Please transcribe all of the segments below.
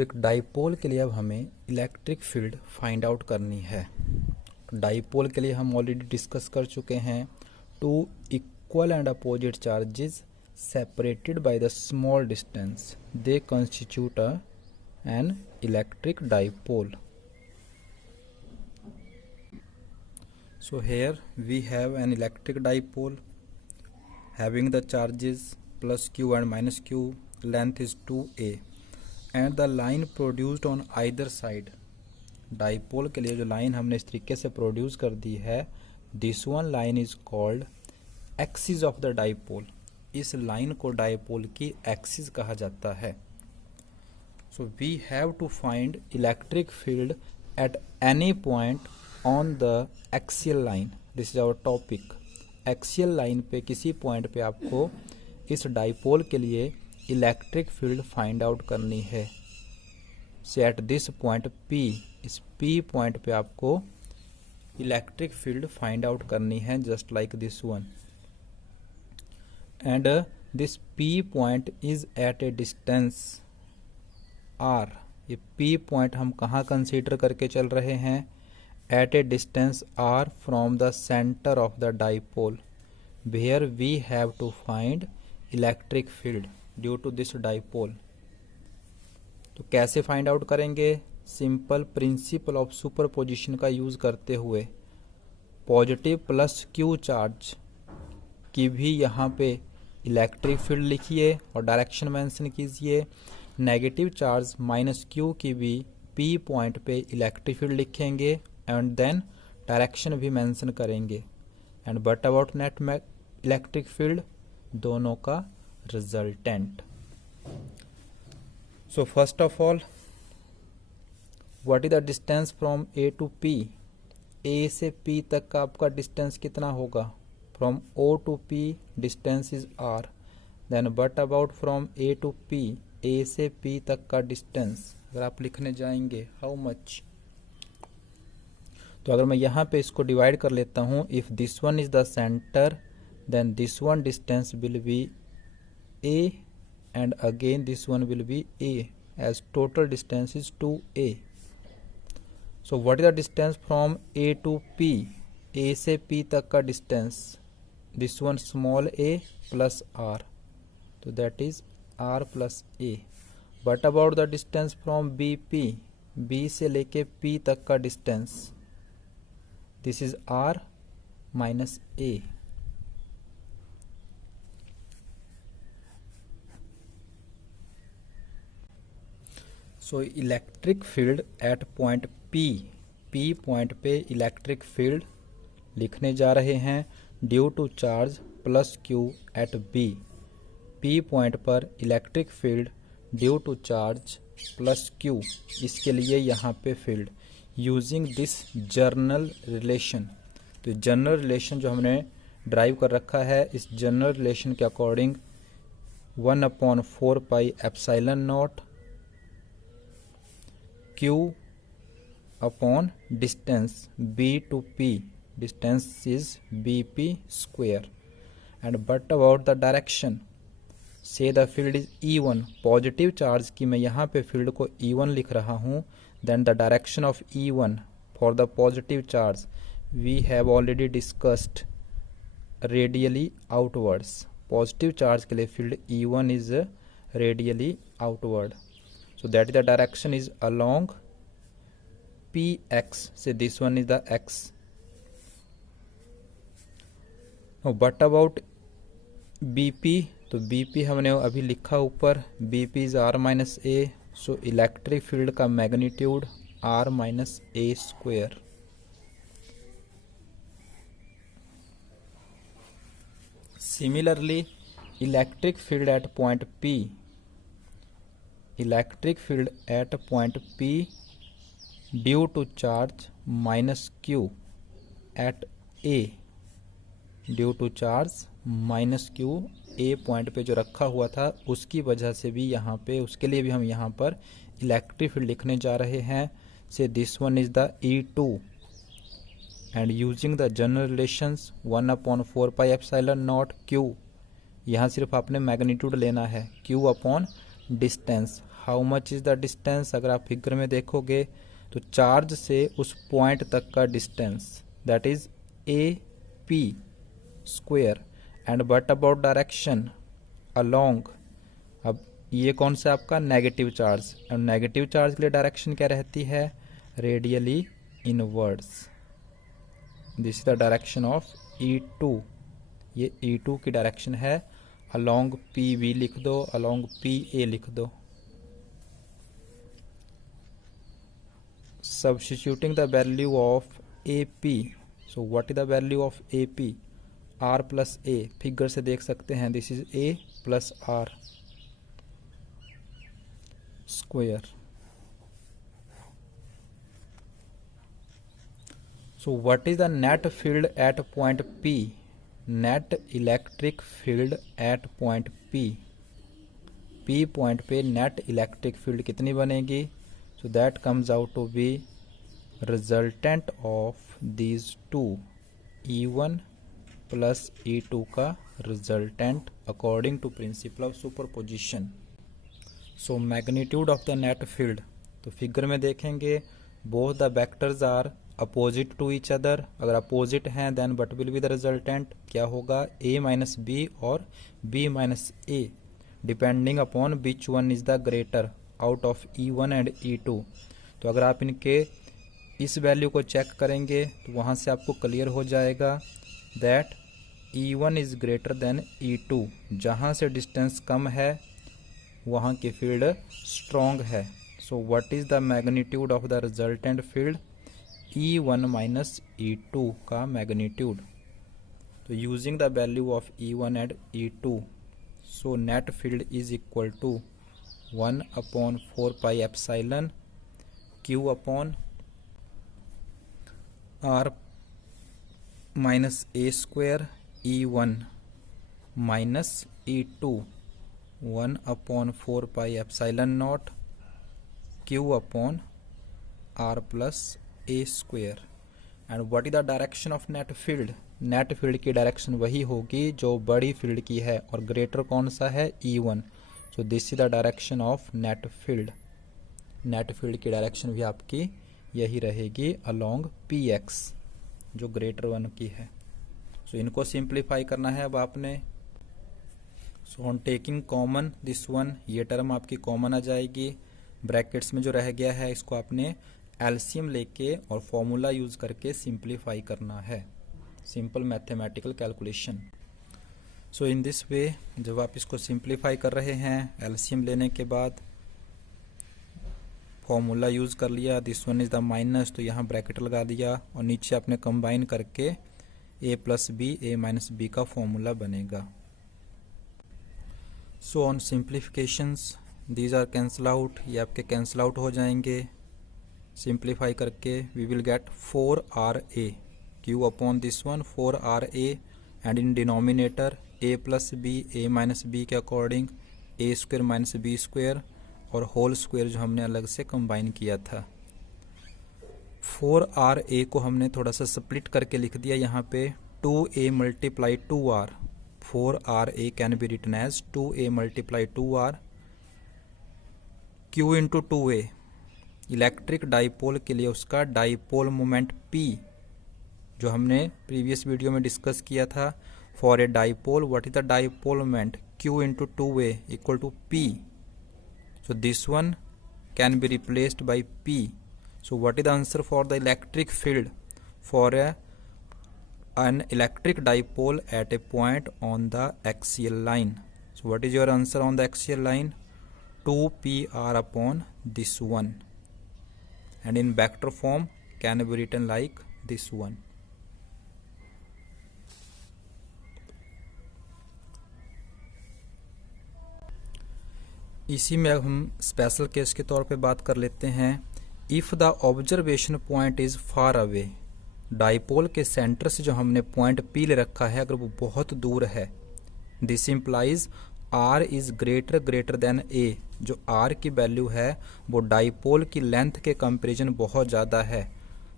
एक डाइपोल के लिए अब हमें इलेक्ट्रिक फील्ड फाइंड आउट करनी है। डाइपोल के लिए हम ऑलरेडी डिस्कस कर चुके हैं। Two equal and opposite charges separated by the small distance they constitute an electric dipole. So here we have an electric dipole having the charges plus q and minus q, length is 2a and the line produced on either side। Dipole के लिए जो line हमने इस तरीके से produce कर दी है, this one line is called axis of the dipole. इस लाइन को डाइपोल की एक्सिस कहा जाता है। So we have to find electric field at any point on the axial line. This is our topic. Axial line पे किसी point पे आपको इस डाइपोल के लिए इलेक्ट्रिक फील्ड फाइंड आउट करनी है। Say at this point P, इस P पॉइंट पे आपको इलेक्ट्रिक फील्ड फाइंड आउट करनी है, just like this one. And this P point is at a distance R। ये P पॉइंट हम कहाँ कंसीडर करके चल रहे हैं? at a distance r from the center of the dipole, where we have to find electric field due to this dipole। तो कैसे find out करेंगे? सिंपल प्रिंसिपल ऑफ सुपरपोजिशन का यूज करते हुए। पॉजिटिव प्लस क्यू चार्ज की भी यहाँ पे इलेक्ट्रिक फील्ड लिखिए और डायरेक्शन मेंशन कीजिए। नेगेटिव चार्ज माइनस क्यू की भी P पॉइंट पे इलेक्ट्रिक फील्ड लिखेंगे एंड देन डायरेक्शन भी मेंशन करेंगे। And but about net electric field, दोनों का resultant. So first of all, what is the distance from A to P? A से P तक का आपका डिस्टेंस कितना होगा? From O to P distance is R। Then but about from A to P, A से P तक का distance अगर आप लिखने जाएंगे, हाउ मच? तो अगर मैं यहाँ पे इसको डिवाइड कर लेता हूँ, if this one is the centre then this one distance will be A and again this one will be A, as total distance is 2A। So what is the distance from A to P? A से P तक का distance, this one small a plus R, तो that is R plus A। But about the distance from BP, B से लेके P तक का डिस्टेंस, this is R minus A। So electric field at point P point पे electric field लिखने जा रहे हैं due to charge plus Q at P point पर electric field due to charge plus Q, इसके लिए यहाँ पे field using this journal relation. तो जनरल रिलेशन जो हमने ड्राइव कर रखा है, इस जनरल रिलेशन के according 1/4 pi epsilon not Q upon distance B to P, distance is BP square. And but about the direction, से the field is E1। Positive charge की मैं यहाँ पे फील्ड को E1 लिख रहा हूँ। Then the direction of E1 for the positive charge we have already discussed, radially outwards। Positive charge के लिए field E1 is radially outward, so that the direction is along PX, so this one is the X। now but about BP, तो BP हमने अभी लिखा ऊपर, BP is R minus A, so electric field का magnitude R minus A square. Similarly electric field at point P, electric field at point P due to charge minus Q at A, due to charge minus Q A point पे जो रखा हुआ था उसकी वजह से भी यहाँ पे, उसके लिए भी हम यहाँ पर इलेक्ट्रिक फील्ड लिखने जा रहे हैं। से this one is the E2 and using the general relations 1/4 pi epsilon not Q, यहाँ सिर्फ आपने मैग्नीट्यूड लेना है, Q upon distance, how much is the distance, अगर आप फिगर में देखोगे तो चार्ज से उस पॉइंट तक का distance that is A P square. And but about direction along, अब ये कौन सा आपका नेगेटिव चार्ज, और नेगेटिव चार्ज के लिए डायरेक्शन क्या रहती है, radially inwards. This is the direction of E2, ये E2 की डायरेक्शन है। अलोंग PB लिख दो, अलोंग PA लिख दो। Substituting the value of AP, so what is the value of AP, R plus A, figure से देख सकते हैं this is A plus R square. So what is the net field at point P, net electric field at point P, P point पे net electric field कितनी बनेगी, so that comes out to be resultant of these two, E1 plus E2 का resultant according to principle of superposition. So magnitude of the net field, तो figure में देखेंगे both the vectors are opposite to each other, अगर opposite हैं then what will be the resultant, क्या होगा A minus B और B minus A depending upon which one is the greater out of E1 and E2। तो अगर आप इनके इस वैल्यू को चेक करेंगे तो वहाँ से आपको क्लियर हो जाएगा that E1 is greater than E2, जहाँ से डिस्टेंस कम है वहाँ की फील्ड स्ट्रॉन्ग है। So what is the magnitude of the resultant field, E1 minus E2 का मैग्नीट्यूड। तो using the value of E1 and E2, so net field is equal to 1/4 pi epsilon Q upon R minus A square E1 minus E2 1/4 pi epsilon not Q upon R plus A square. And what is the direction of net field, net field की डायरेक्शन वही होगी जो बड़ी field की है और greater कौन सा है E1। So this is the direction of net field, net field की डायरेक्शन भी आपकी यही रहेगी अलोंग PX जो ग्रेटर वन की है। सो इनको सिंप्लीफाई करना है अब आपने। So on taking common this one, ये टर्म आपकी कॉमन आ जाएगी, ब्रैकेट्स में जो रह गया है इसको आपने एलसीएम लेके और फॉर्मूला यूज करके सिंप्लीफाई करना है, simple mathematical calculation. So in this way जब आप इसको सिंप्लीफाई कर रहे हैं एलसीएम लेने के बाद फॉर्मूला यूज कर लिया, this one is the minus तो यहाँ ब्रैकेट लगा दिया और नीचे आपने कंबाइन करके a plus B a minus B का फॉर्मूला बनेगा। So on simplifications these are cancel out, ये आपके कैंसल आउट हो जाएंगे सिंप्लीफाई करके। We will get 4RA Q upon this one 4RA and in denominator a plus B a minus B के according a square minus B square और whole square जो हमने अलग से कंबाइन किया था। 4RA को हमने थोड़ा सा स्प्लिट करके लिख दिया यहाँ पे 2A multiply 2R, 4RA can be written as 2A multiply 2R Q into 2A, electric dipole के लिए उसका डाइपोल मोमेंट P जो हमने प्रीवियस वीडियो में डिस्कस किया था। For a dipole what is the dipole moment, Q into 2A equal to P, so this one can be replaced by P. So what is the answer for the electric field for an electric dipole at a point on the axial line? So what is your answer on the axial line? 2PR upon this one, and in vector form can be written like this one. इसी में अब हम special case के तौर पे बात कर लेते हैं। If the observation point is far away, dipole के सेंटर से जो हमने पॉइंट P ले रखा है अगर वो बहुत दूर है, this implies R is greater than A, जो R की वैल्यू है वो डाइपोल की लेंथ के कंपेरिजन बहुत ज़्यादा है,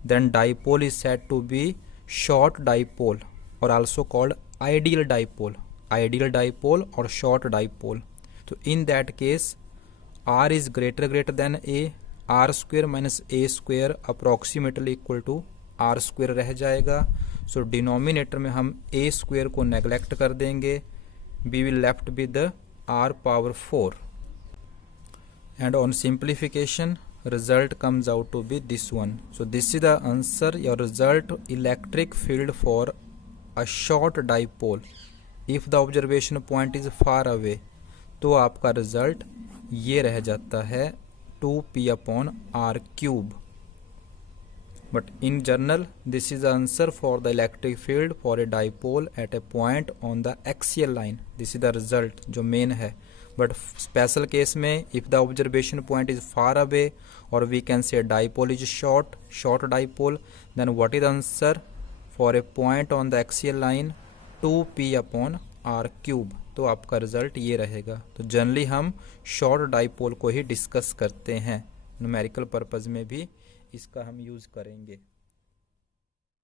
then dipole is said to be short dipole और also called ideal dipole, ideal dipole और शॉर्ट डाइपोल। तो in that case r is greater than a, R square minus A square approximately equal to R square रह जाएगा। सो denominator में हम ए square को neglect कर देंगे, we will left with R power 4 and on simplification result comes out to be this one. So this is the answer, your result, electric field for a short dipole if the observation point is far away। तो आपका result ये रह जाता है 2p/r³। But in general this is the answer for the electric field for a dipole at a point on the axial line. This is the result जो main है। But special case में if the observation point is far away और we can say dipole is short dipole, then what is the answer for a point on the axial line 2p/r³। तो आपका result ये रहेगा। तो generally हम short dipole को ही discuss करते हैं, न्यूमेरिकल पर्पस में भी इसका हम यूज़ करेंगे।